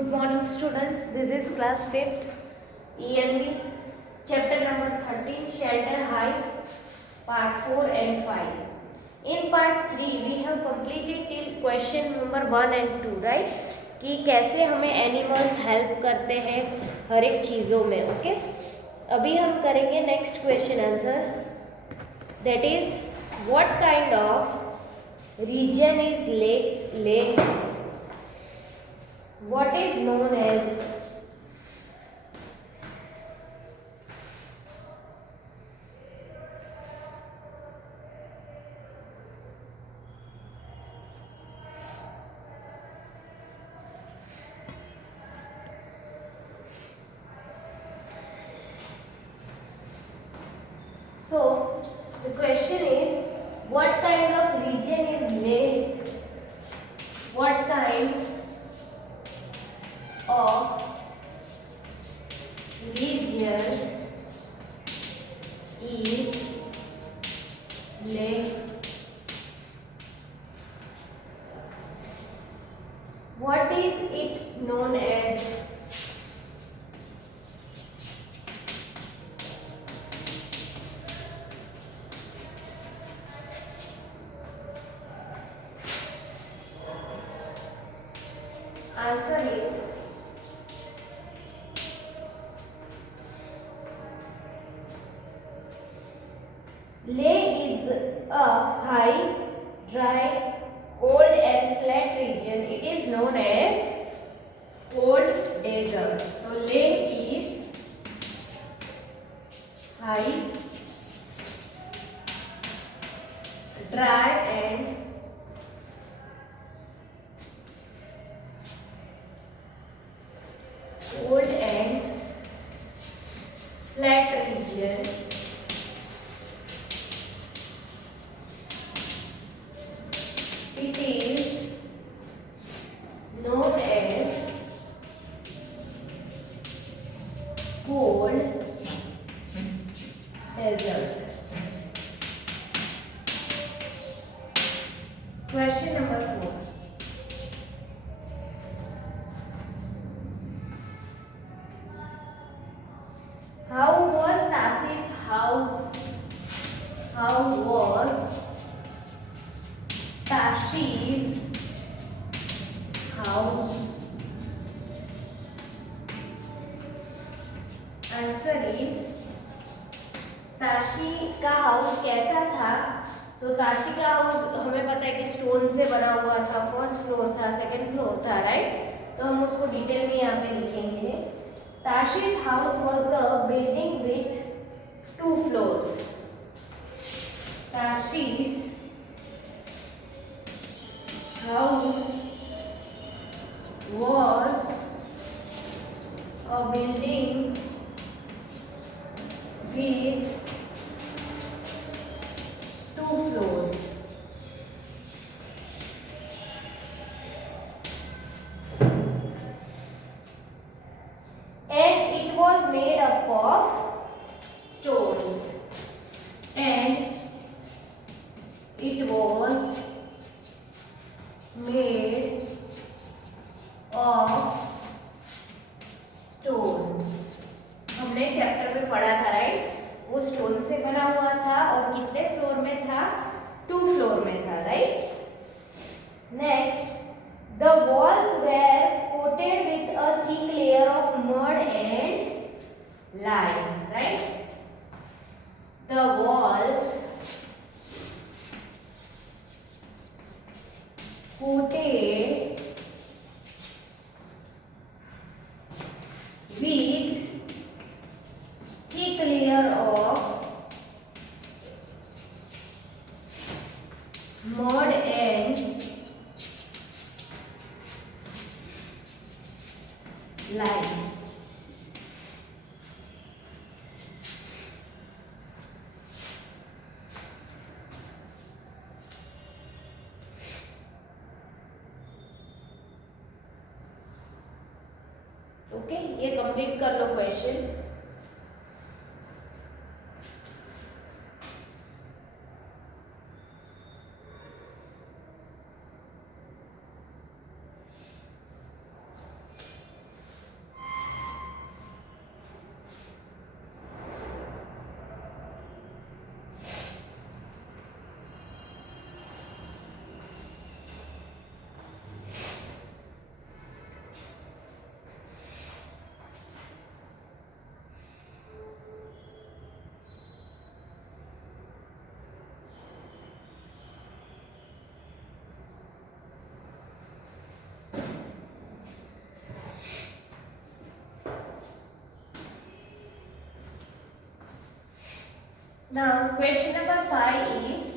Good morning students, this is class 5th ENV chapter number 13 shelter height part 4 and 5. In part 3 we have completed till question number 1 and 2 right कि कैसे हमें animals help करते हैं हर एक चीज़ों में okay अभी हम करेंगे next question answer that is what kind of region is Leh what is known as so the question is what kind of region is lake what kind of region is lake what is it known as answer is lake is a high, dry, cold and flat region. It is known as cold desert. So lake is high, dry and cold and flat region. It is known as cold desert. Question number 4. How was Tasi's house? How was Tashi's house? Answer is Tashi का house कैसा था तो ताशी का house हमें पता है कि stone से बना हुआ था फर्स्ट फ्लोर था सेकंड फ्लोर था राइट तो हम उसको डिटेल में यहाँ पे लिखेंगे ताशी's house was a building with 2 floors. Tashi's house was a building with 2 floors. And it was made up of stones. And it was made of stones. हमने चैप्टर में पढ़ा था राइट वो स्टोन से बना हुआ था और कितने फ्लोर में था 2 फ्लोर में था right next the walls were coated with a thick layer of mud and lime right the walls coated with thick layer of mud and lime. Okay ये कंप्लीट कर लो question Now question number 5 is,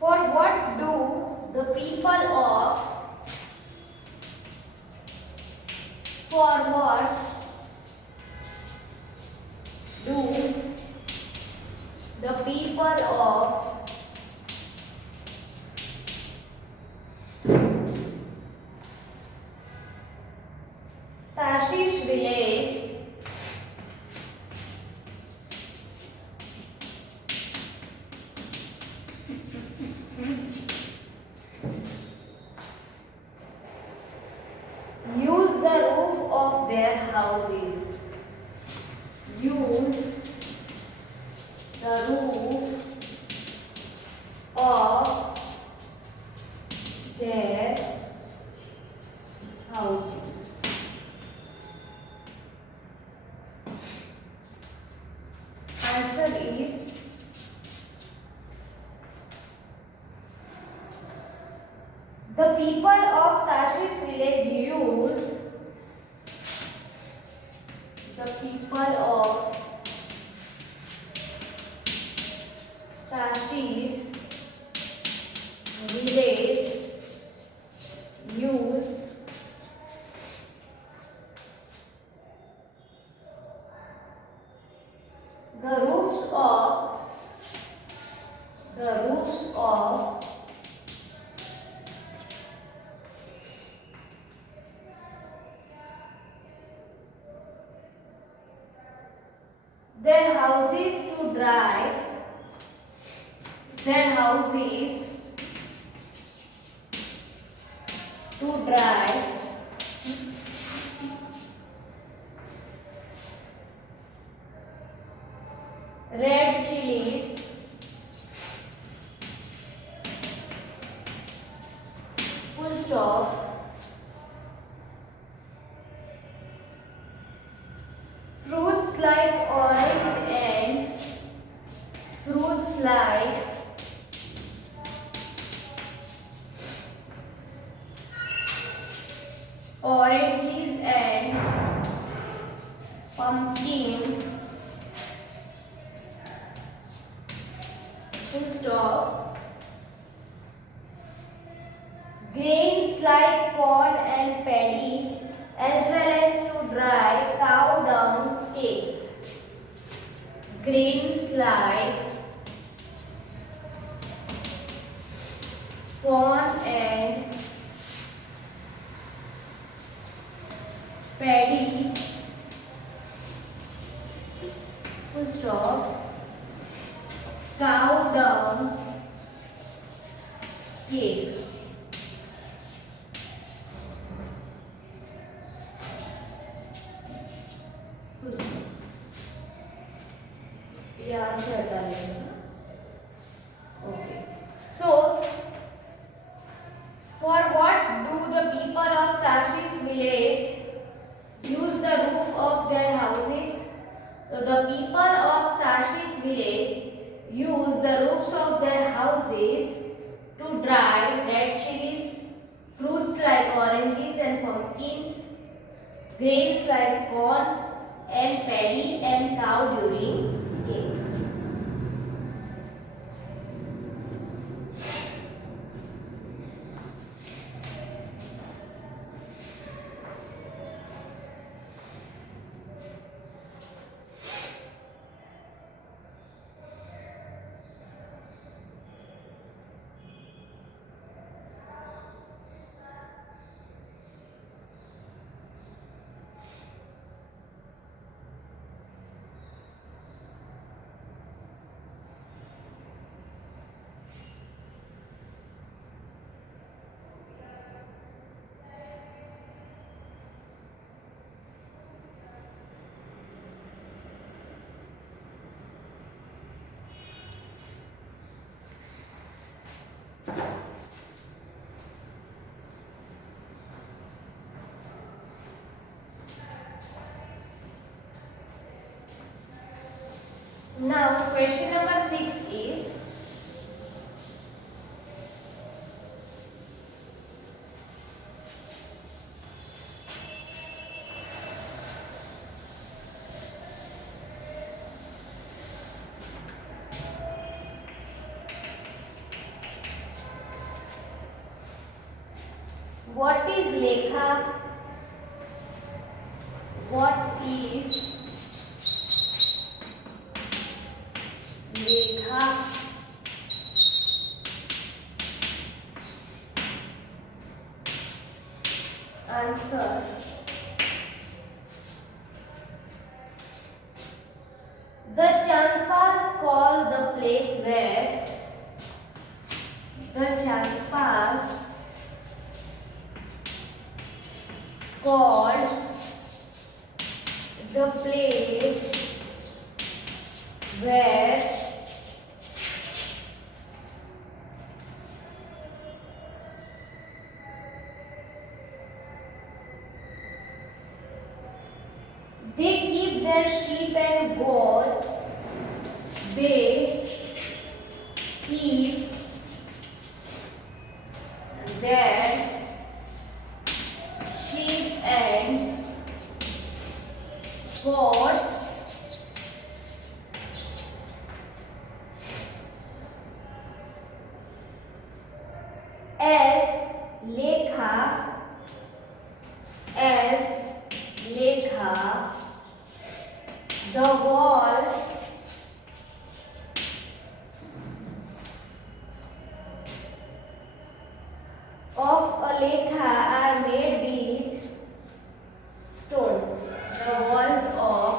for what do the people of for what do the people of Tashish village use the roof of their houses? Use the roof of their houses. Answer is the people of Tashish village use the people of Tashish village use the roofs of their houses to dry red chilies, full stop, fruits like orange and fruits like oranges and pumpkin, full stop, grains like corn and paddy, as well as to dry cow dung cakes. Grains like corn and paddy, full stop, cow dung cake. Full stop. यहाँ से हटा लेंगे. Okay. So, for what do the people of Tashish village use the roof of their houses? So the people of Tashish village use the roofs of their houses to dry red chilies, fruits like oranges and pumpkins, grains like corn and paddy and cow during cake. question number 6 is what is lekha? What is lekha? Answer: the Champas call the place where the Champas called the place where they keep their sheep and goats. They keep their sheep and goats as lekha, the walls of a lekha are made with stones. The walls of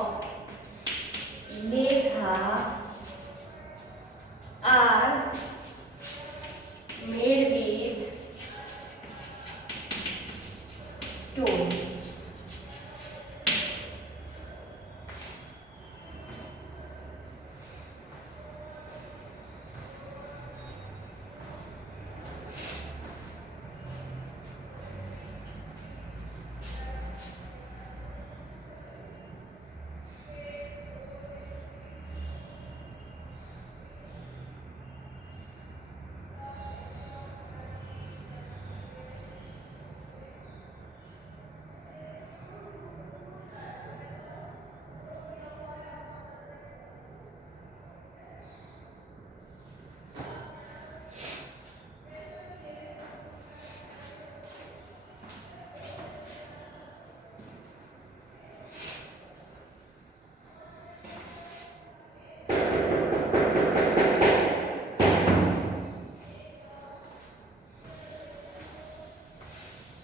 lekha are made with stones.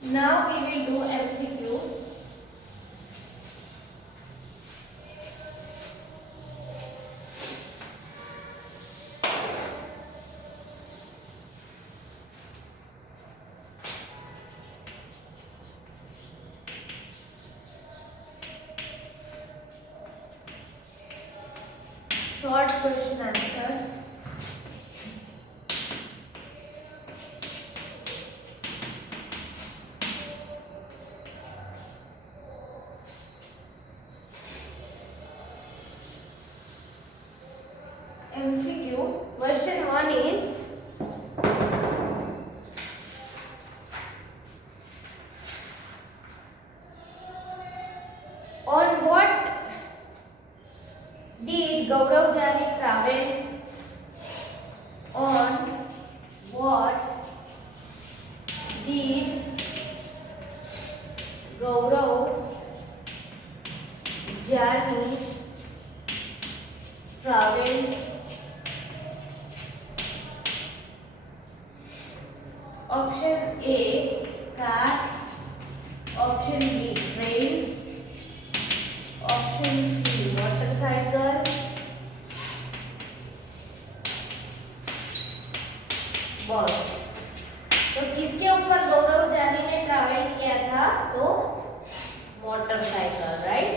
Now we will do MCQ. Short question answer. MCQ. Question 1 is on what did Gaurav Jani travel? On what did Gaurav Jani travel? Option A car, option B train, option C motorcycle, बस। तो किसके ऊपर गौरव जानी ने travel किया था? तो motorcycle, right.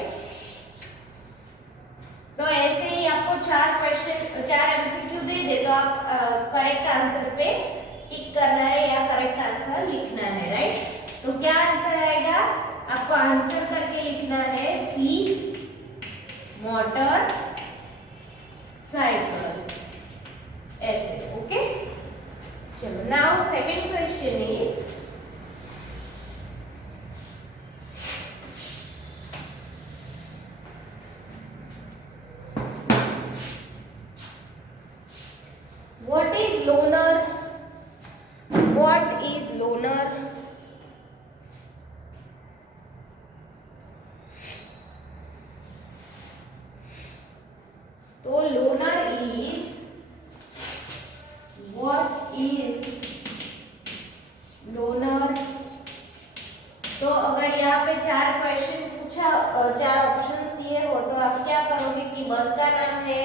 तो ऐसे ही आपको चार एमसीक्यू दे दे तो आप करेक्ट आंसर पे टिक करना है या करेक्ट आंसर लिखना है, राइट। तो क्या आंसर आएगा? आपको आंसर करके लिखना है सी मोटर साइकिल, ऐसे। ओके, चलो now second question is what is loner? What is loner? तो loner is, what is loner? तो अगर यहाँ पे चार क्वेश्चन पूछा, चार ऑप्शंस दिए हो, तो आप क्या करोगे कि बस का नाम है,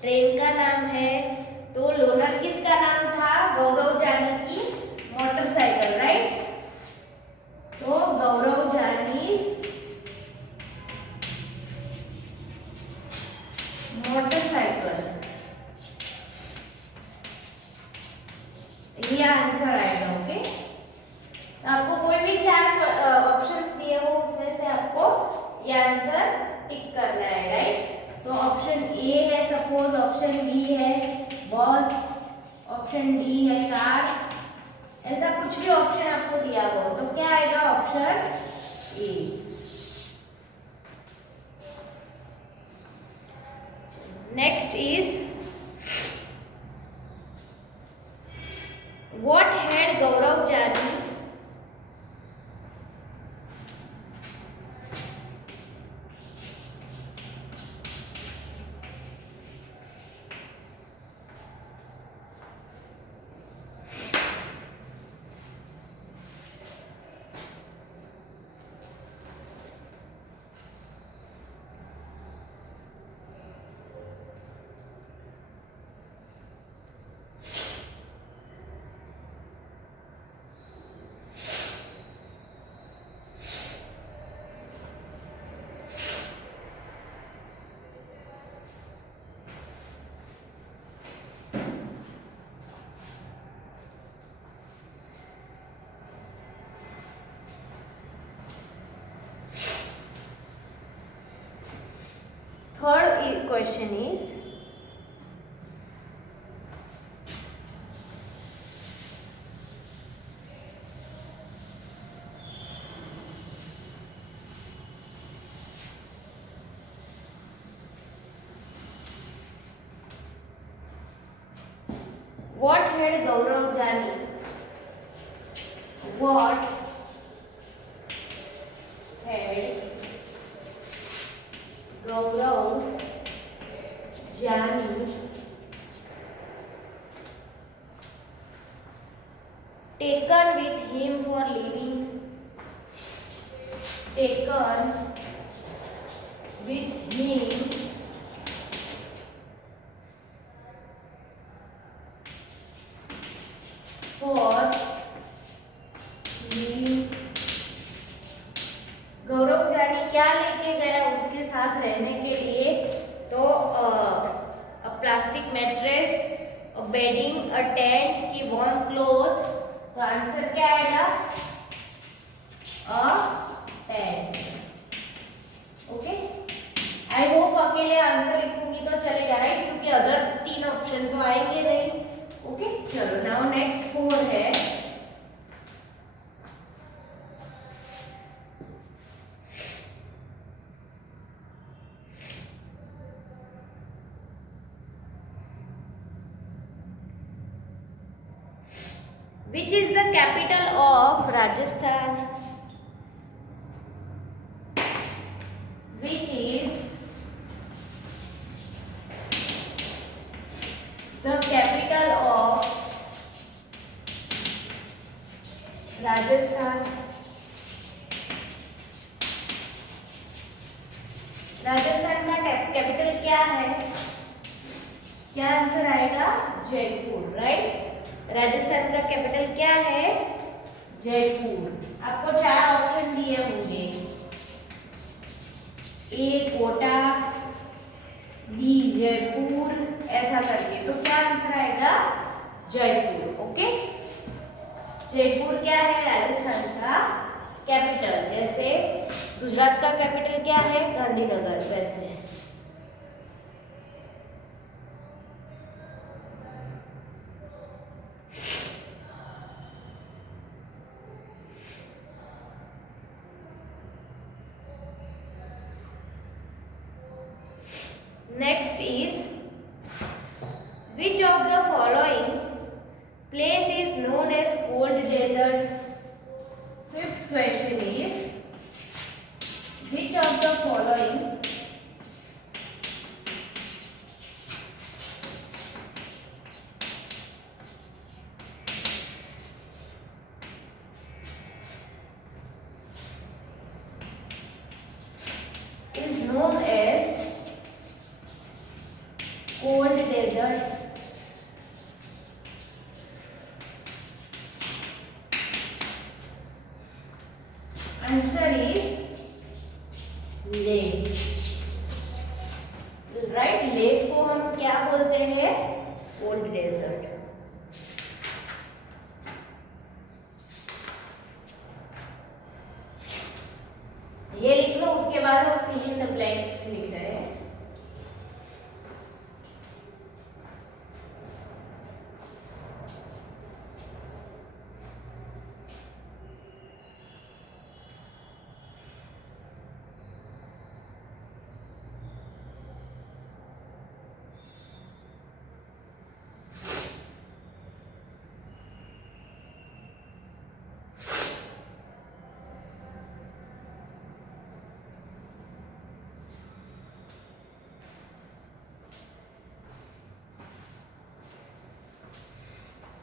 ट्रेन का नाम है, तो लोनर किसका नाम था? गौरव जानी की मोटरसाइकिल, राइट? तो गौरव जानीज मोटरसाइकिल, ये आंसर आएगा। ओके, आपको कोई भी चार ऑप्शंस दिए हो उसमें से आपको ये आंसर टिक करना है, राइट? तो ऑप्शन ए है सपोज, ऑप्शन बी है बस, ऑप्शन डी है कार, ऐसा कुछ भी ऑप्शन आपको दिया हो तो क्या आएगा? Option A. Next is what had Gaurav Jani Third question is what had Gaurav Jani? What had Gaurav Jani taken with him for living? Taken with him for living. गौरव जानी क्या लेके गया उसके साथ रहने के लिए? तो प्लास्टिक मैट्रेस, बेडिंग, अ टेंट की वार्म क्लोथ। तो आंसर क्या आएगा? अ टेंट। ओके, आई होप अकेले आंसर लिखूंगी तो चलेगा, राइट? क्योंकि अदर तीन ऑप्शन तो आएंगे नहीं। ओके, चलो नाउ नेक्स्ट 4 है which is the capital of Rajasthan? Which is the capital of Rajasthan? Rajasthan का कैपिटल क्या है? क्या आंसर आएगा? जयपुर, राइट? राजस्थान का कैपिटल क्या है? जयपुर। आपको चार ऑप्शन दिए होंगे, ए कोटा, बी जयपुर, ऐसा करके। तो क्या आंसर आएगा? जयपुर। ओके, जयपुर क्या है? राजस्थान का कैपिटल। जैसे गुजरात का कैपिटल क्या है? गांधीनगर, वैसे। Next is, which of the following place is known as cold desert? Fifth question is, which of the following is known as cold desert? Answer is lake. Right, lake को हम क्या बोलते हैं? Cold desert. ये लिख लो, उसके बाद हम फिल इन द ब्लैंक्स लिख रहे हैं.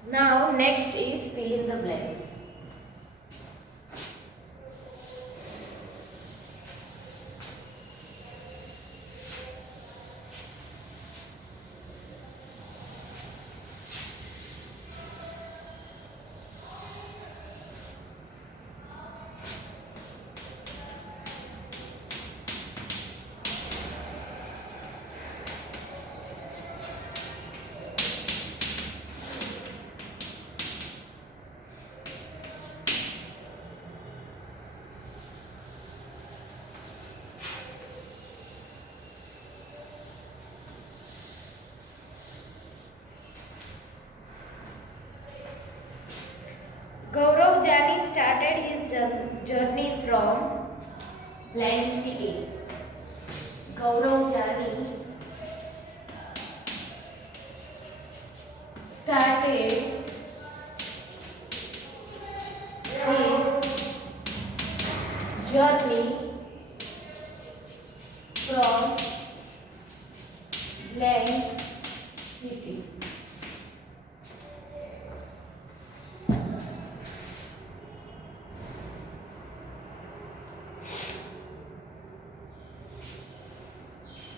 Now next is fill in the blanks. Gaurav Jani started his journey from blank city. Gaurav Jani started his journey from blank city.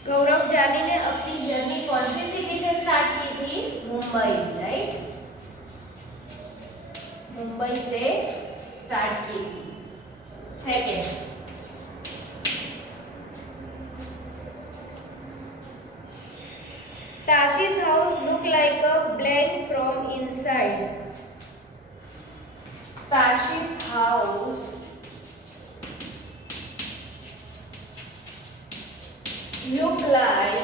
गौरव जानी ने अपनी जर्नी कौन सी सिटी से स्टार्ट की थी? मुंबई, राइट? मुंबई से स्टार्ट की थी. Second, Tashi's house look like a blank from inside. Tashi's house look like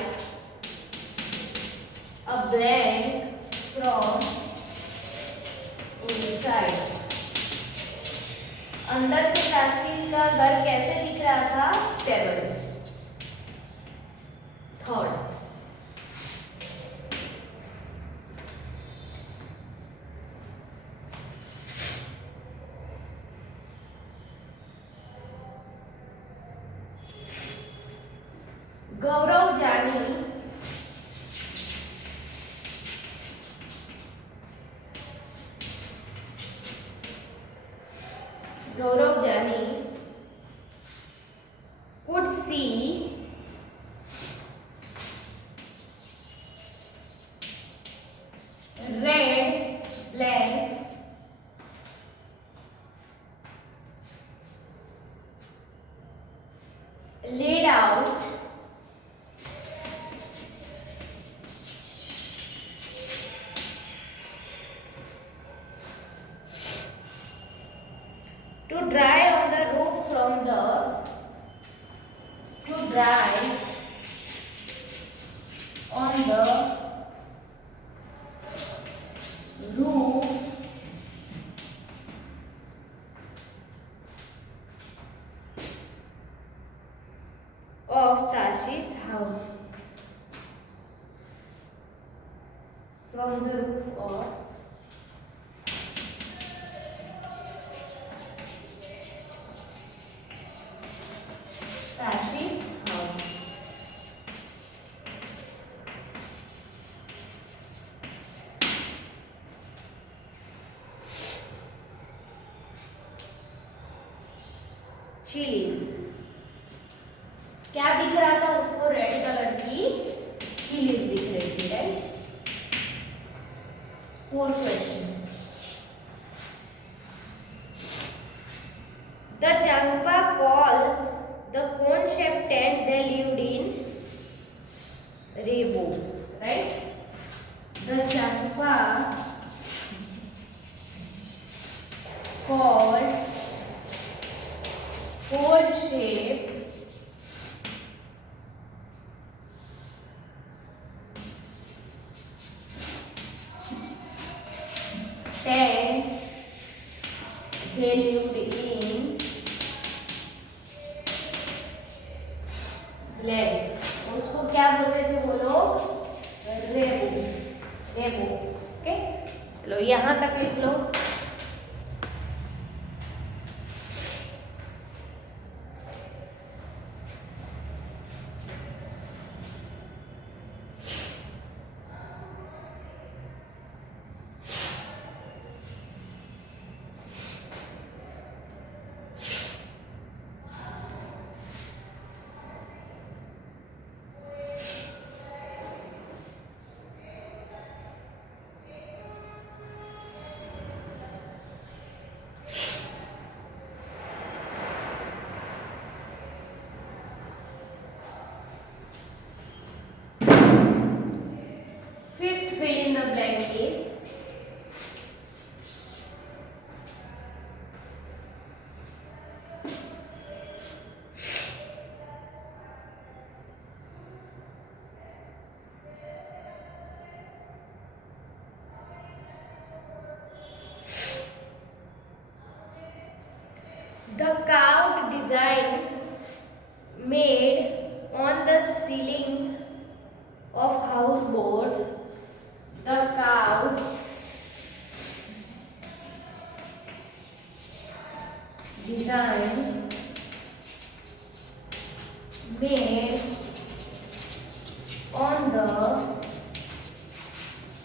a blank from inside. अंदर से ताशी का घर कैसे दिख रहा था? स्टेबल. थर्ड, गौरव जानी could see red blank laid out to dry on the roof from the dry on the roof of Tashi's house. from the roof or crashes out. Chillies, क्या दिख रहा था उसको? रेड कलर की chillies दिख रही थी, right? Fourth question, the Champa call the cone shaped tent they lived in Rebo, right? The Champa called cone shaped tent they lived in land, उसको क्या बोलते थे वो लोग? रेबो, रेबो। ओके, चलो यहाँ तक लिख लो। Fifth fill in the blank is the carved design made on the ceiling of houseboat. The carved design made on the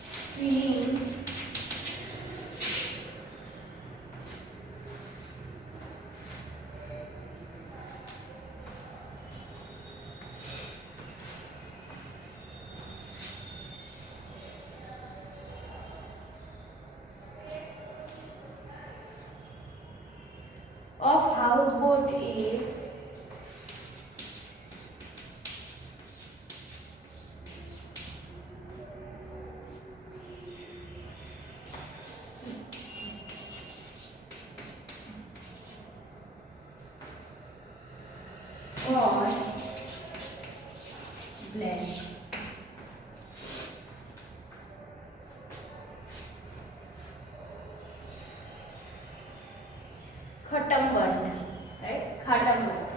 ceiling of houseboat is called blank. खटम वर्ण, राइट? खटम वर्ण।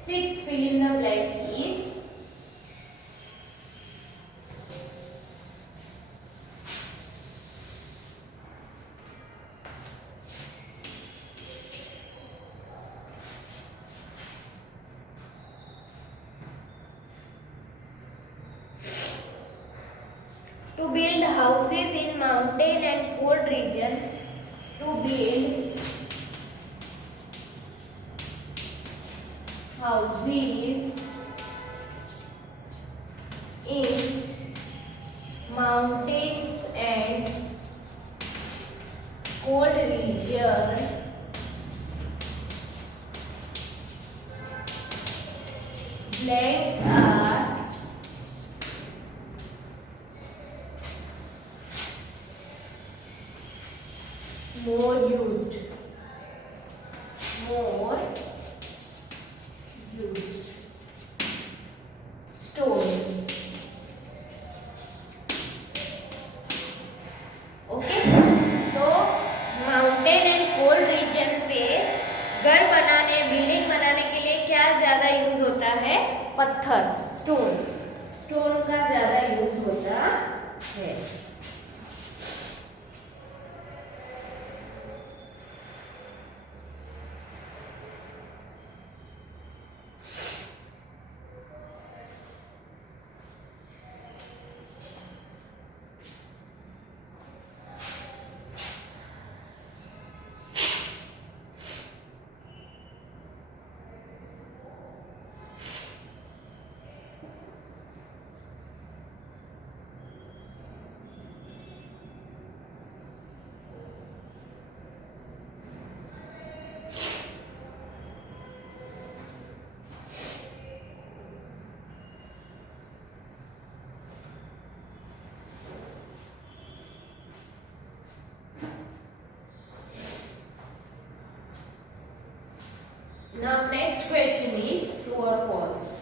Sixth fill in the blank is to build houses in mountain and cold region. To build houses in mountains and cold region. Blanks are more used. More used. Stones. Okay, तो mountain and cold region पे घर बनाने पत्थर, stone, stone का ज्यादा use होता है। Now next question is true or false.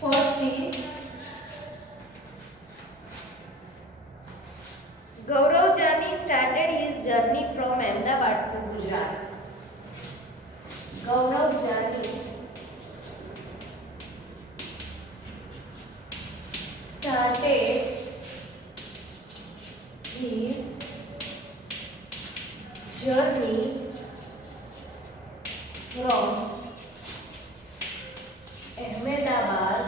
First is Gaurav Jani started his journey from Ahmedabad to Gujarat. Gaurav Jani started his journey from Ahmedabad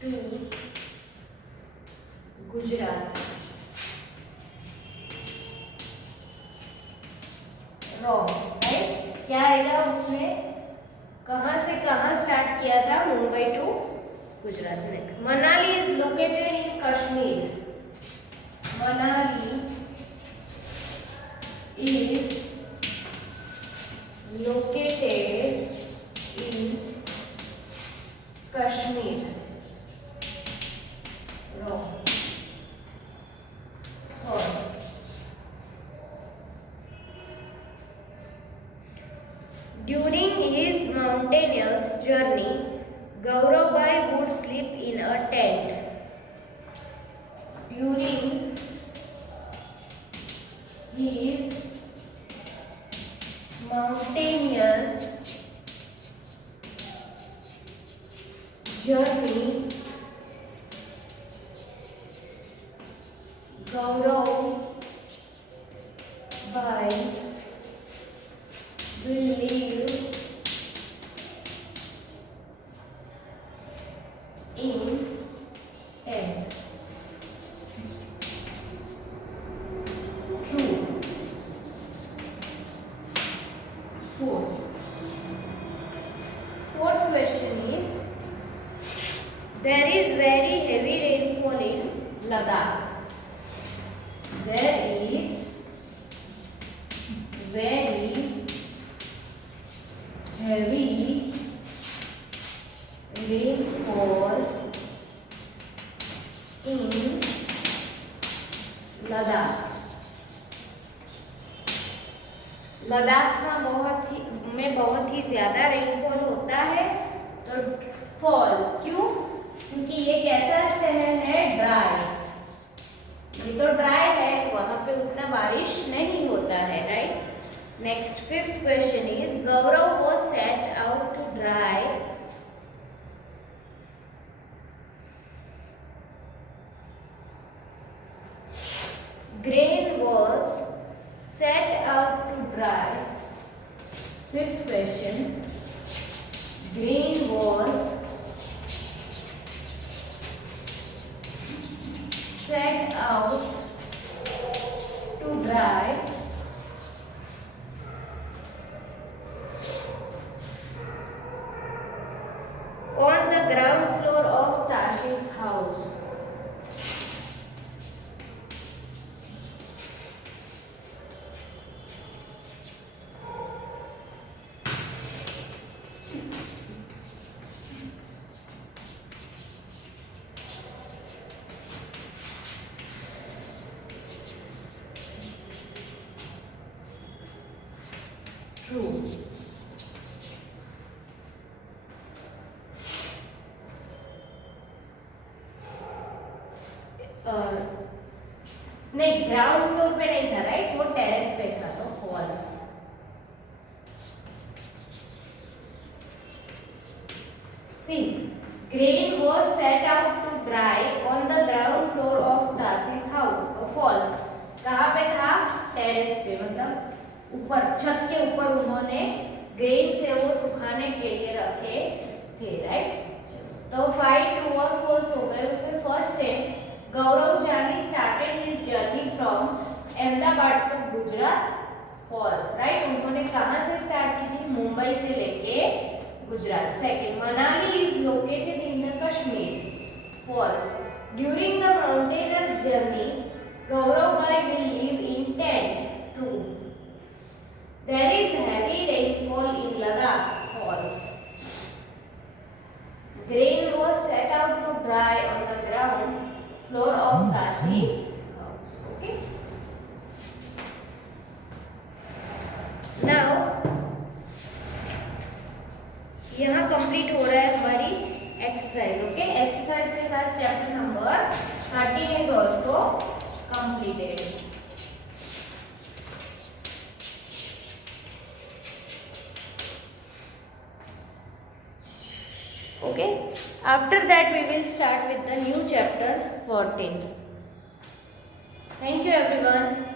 to Gujarat. Wrong है, क्या आएगा उसमें? कहाँ से कहाँ स्टार्ट किया था? मुंबई टू गुजरात में। Manali is located in Kashmir. Manali is located in Kashmir. Wrong. During his mountainous journey, Gaurabai would sleep in a tent. During his mountainous journey, Gaurabai will live in tent. True. Fourth question is, there is very heavy rainfall in Ladakh. There is very heavy rainfall in Ladakh. Ladakh में बहुत ही ज़्यादा rainfall होता है, तो false. क्यों? क्योंकि ये कैसा शहर है? ड्राई। ये तो ड्राई है, वहाँ पे उतना बारिश नहीं होता है, right. Next fifth question is, Gaurav was set out to dry grain was set out to dry. Fifth question, grain was set out to dry on the ground floor of Tashi's house. true. नहीं, ground floor पे नहीं था, right, वो terrace पे था, तो false. See, grain was set out to dry on the ground floor of Darcy's house. तो false. कहाँ पे था? टेरेस पे, मतलब ऊपर, छत के ऊपर उन्होंने ग्रेन से वो सुखाने के लिए रखे थे, राइट. तो 5 ट्रू और फॉल्स हो गए. उसमें फर्स्ट है, Gaurav Jani started his journey from Ahmedabad to Gujarat. False, right. उन्होंने कहाँ से स्टार्ट की थी? मुंबई से लेके Gujarat. Second, Manali is located in the Kashmir. False. During the mountaineers journey Gaurav भाई will live in tent. True. There is heavy rainfall in Ladakh. False. Grain was set out to dry on the ground floor of Dashi's house. Okay. Now, यहाँ complete हो रहा है हमारी exercise. Okay, exercise के साथ chapter number 13 is also completed. Okay, after that we will start with the new chapter 14. Thank you everyone.